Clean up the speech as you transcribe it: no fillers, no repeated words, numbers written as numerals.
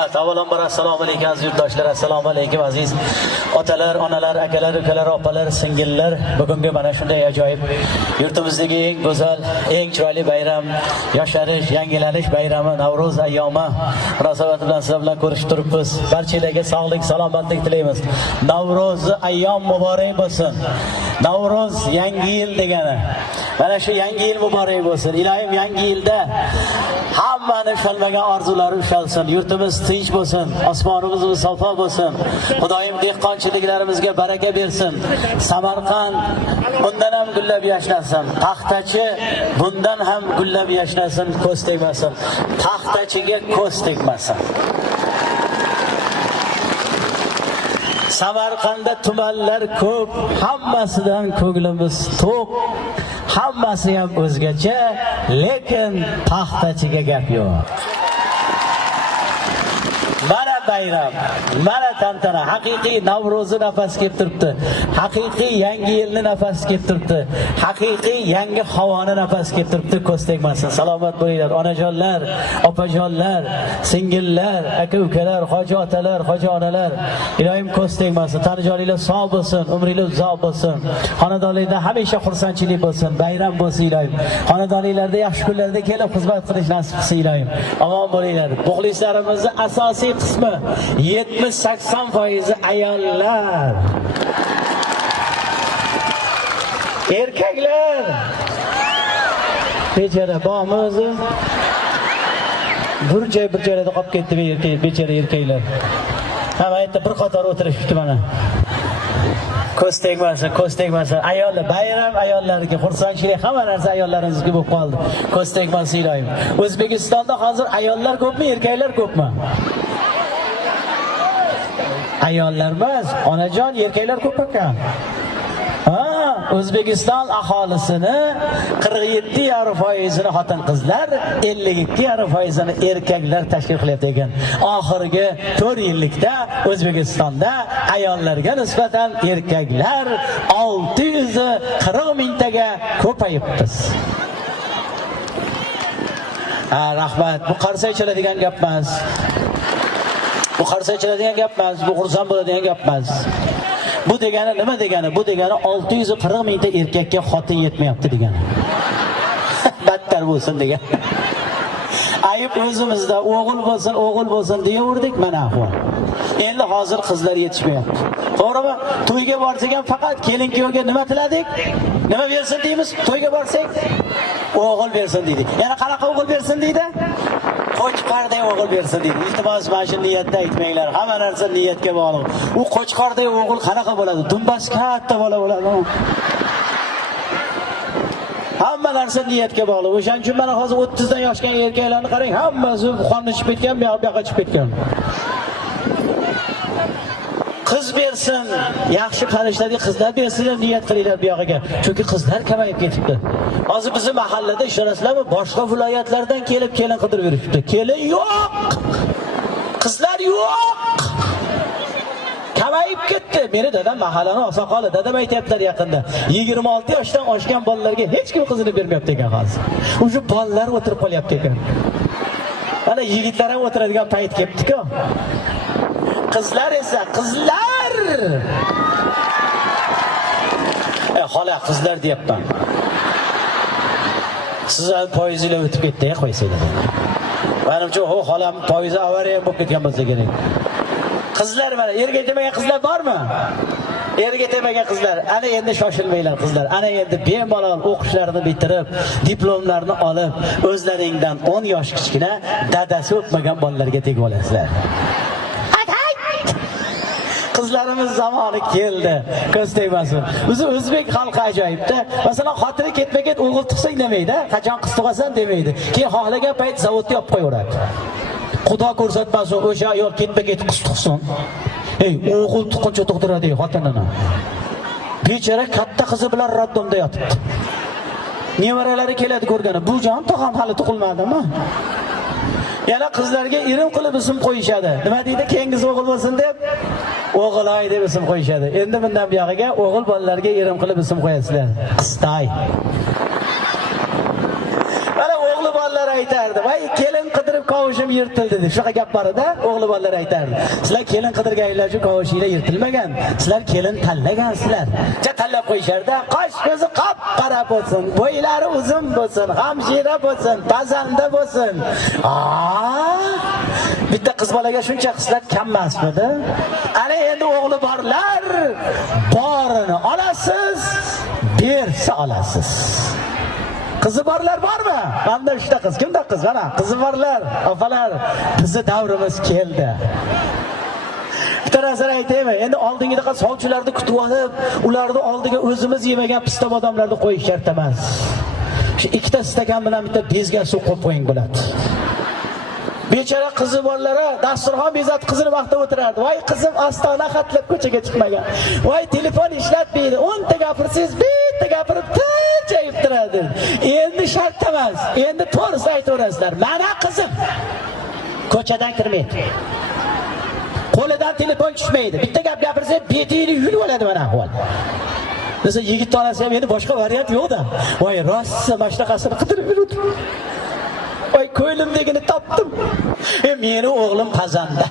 Rahmat. Avvalambor assalomu alaykum aziz yurtdoshlar, assalomu alaykum aziz otalar, onalar, akalar, ukalar, opalar, singillar. Bugungi mana shunday ajoyib yurtimizdagi eng go'zal, eng chiroyli bayram, yoshlanish, yangilanish bayrami Navro'z ayyomi munosabati bilan sizlar bilan ko'rishib turibmiz. Barchalarga sog'lik, salomatlik tilaymiz. Navro'z ayyom muborak bo'lsin. Navro'z yangi yil degani. Mana shu yangi yil muborak bo'lsin. Ilohim yangi yilda hammani ushalmagan orzulari ushalsin. Yurtimiz tinch bo'lsin, osmonimiz musafo bo'lsin. Xudoyim dehqonchiliklarimizga baraka bersin. Samarqand bundan ham gullab yashnasin. Taxtachi bundan ham gullab yashnasin, ko'z tegmasin. Taxtachiga ko'z tegmasin. Samarqandda tumanlar ko'p, hammasidan ko'nglimiz to'q. Hammasi ham o'zgacha, lekin taxtachiga gap yo'q. Mana bayram, mana tantana, haqiqiy Navro'zni nafas kelib turibdi. Haqiqiy yangi yilni nafas kelib turibdi. Haqiqiy yangi havoni nafas kelib turibdi. Ko'z tegmasin. Salomat bo'linglar, onajonlar, opajonlar, singillar, aka-ukalar, hoji otalar, hoji onalar. Ilohim ko'z tegmasin. Tanijoninglar sog' bo'lsin, umringiz uzoq bo'lsin. Xonadoningizda hamisha xursandchilik bo'lsin, bayram bo'lsin ilohim. Xonadoningizda yaxshi kunlarda kelib xizmat qilish nasib qilsin ilohim. Omon bo'linglar. Muxlislarimizni asosiy qismi 70-80% ayollar. Erkaklar. Bechara bormi o'zi? Bir joyda qolib ketdi bechara erkaklar. Hamayda bir qator o'tirishibdi mana. Ko'z tegmasin, ko'z tegmasin. Ayollar, bayram ayollariga xursandchilik, hamma narsa ayollaringizga bo'lib qoldi. Ko'z tegmasin ilohim. O'zbekistonda hozir ayollar ko'pmi, erkaklar ko'pmi? Ayollar emas, onajon, erkaklar ko'p ekan. O'zbekiston aholisini 47,5% xotin-qizlar, 52,5% erkaklar tashkil qilyapti ekan. Oxirgi 4 yillikda O'zbekistonda ayollarga nisbatan erkaklar 640 mingtaga ko'payibmiz. Rahmat. Bu qarsa ichiladigan gap emas. Bu qarsa ichiladigan gap emas, bu xursand bo'ladigan gap emas. Bu degani nima degani? Bu degani 640 mingta erkakka xotin yetmayapti degani. Battar bo'lsin degan. Ayib o'zimizda o'g'il bo'lsin deyaverdik, mana ahvol. Endi hozir qizlar yetishmayapti. To'g'rimi? To'yga borsak ham faqat kelin-kuyovga nima tiladik? Nima bersin deymiz? To'yga borsak o'g'il bersin deydik. Yana qanaqa o'g'il bersin deydi? Qo'chqorday o'g'il bersin deydi. Iltimos, mana shu niyatda aytmanglar. Hamma narsa niyatga bog'liq. U qo'chqorday o'g'il qanaqa bo'ladi? Dumbas katta bola bo'ladi. Hamma narsa niyatga bog'liq. O'shaning uchun mana hozir 30 dan yoshgan erkaklarni qarang, hammasi qonni ichib ketgan, bu yoqqa chiqib ketgan. Qiz bersin, yaxshi qarashlarga qizlar bersinlar, niyat qilinglar bu yog'iga. Chunki qizlar kamayib ketibdi. Hozir bizning mahallada ishonasizlarmi, boshqa viloyatlardan kelib kelin qidirib yuribdi. Kelin yo'q. Qizlar yo'q. Kamayib ketdi. Meni dadam mahallaning oqsoqoli, dadam aytayaptilar yaqinda. 26 yoshdan oshgan bolalarga hech kim qizini bermayapti ekan hozir. O'sha bolalar o'tirib qolyapti ekan. Mana yigitlar ham o'tiradigan payt kelibdi-ku. Qizlar esa qizlar. Xola qizlar deyapman. Sizlar poyezinglar o'tib ketdi, qo'ysanglar. Menimcha xolam poyezi avariya bo'lib ketgan bo'lsa kerak. Qizlar mana erga temagan qizlar bormi? Erga temagan qizlar, ana endi shoshilmanglar qizlar. Ana endi bemalol o'qishlarini bitirib, diplomlarini olib, o'zlaringdan 10 yosh kichkina dadasi o'tmagan bolalarga tegib olasizlar. Qizlarimiz zamoni keldi. Ko'z tegmasin. O'zi o'zbek xalqi ajoyibda. Masalan, xotini ketma-ket o'g'il tug'sang demaydi, qachon qiz tug'asan demaydi. Keyin xohlagan payt zavodga olib qo'yaveradi. Xudo ko'rsatmasin, o'sha ayol ketma-ket qiz tug'sin. O'g'il tuqquncha tug'diradi xotinini. Bechora katta qizi bilan raddomda yotibdi. Nevaralari keladi ko'rgani, bu jon tog'am hali tug'ilmadimi? Yana qizlarga irim qilib ism qo'yishadi. Nima deydi? Keyingiz o'g'il bo'lsin deb O'g'ilay deb ism qo'yishadi. Endi bundan buyog'iga o'g'il bolalarga irim qilib ism qo'yasizlar. Qistay. Mana o'g'li bolalar aytardi, "Voy, kelin qidirib kavushim yirtildi deb shunaqa gap bor edi, o'g'li bolalar aytardi. Sizlar kelin qidirganlar uchun kavushinglar yirtilmagan. Sizlar kelin tanlagansizlar. Tanlab qo'yisharda, qosh ko'zi qop-qora bo'lsin, bo'ylari uzun bo'lsin, hamshira bo'lsin, pazanda bo'lsin. Bitta qiz bolaga shuncha xislat kam emasmidi? Ana endi o'g'li borlar, borini olasiz, bersa olasiz. Qizi borlar bormi? Mana shunda qiz, kimda qiz? Mana qizi borlar, opalar, bizni davrimiz keldi. Bitta narsani aytaymi? Endi oldingidaqa sovchilarni kutib olib, ularni oldiga o'zimiz yemagan pista odamlarni qo'yish shart emas. Shu ikkita stakan bilan bitta bezga suv qo'yib qo'ying bo'ladi. Bechora qizi borlari dasturxon bezatib qizini vaqtda o'tirardi. Voy qizim ostona xatlab ko'chaga chiqmagan. Voy telefon ishlatmaydi. 10 ta gapirsangiz bitta gapirib tinchayib turadi. Endi shart emas. Endi to'g'risini aytaverasizlar. Mana qizim ko'chadan kirmaydi. Qo'lidan telefon tushmaydi. Bitta gap gapirsa betingni yulib oladi mana ahvol. Biz yigit onasi ham endi boshqa variant yo'q-da. Voy rossa mana shunaqasini qidirib yurdim. Voy ko'nglimdagini topdim. Meni o'g'lim pazanda.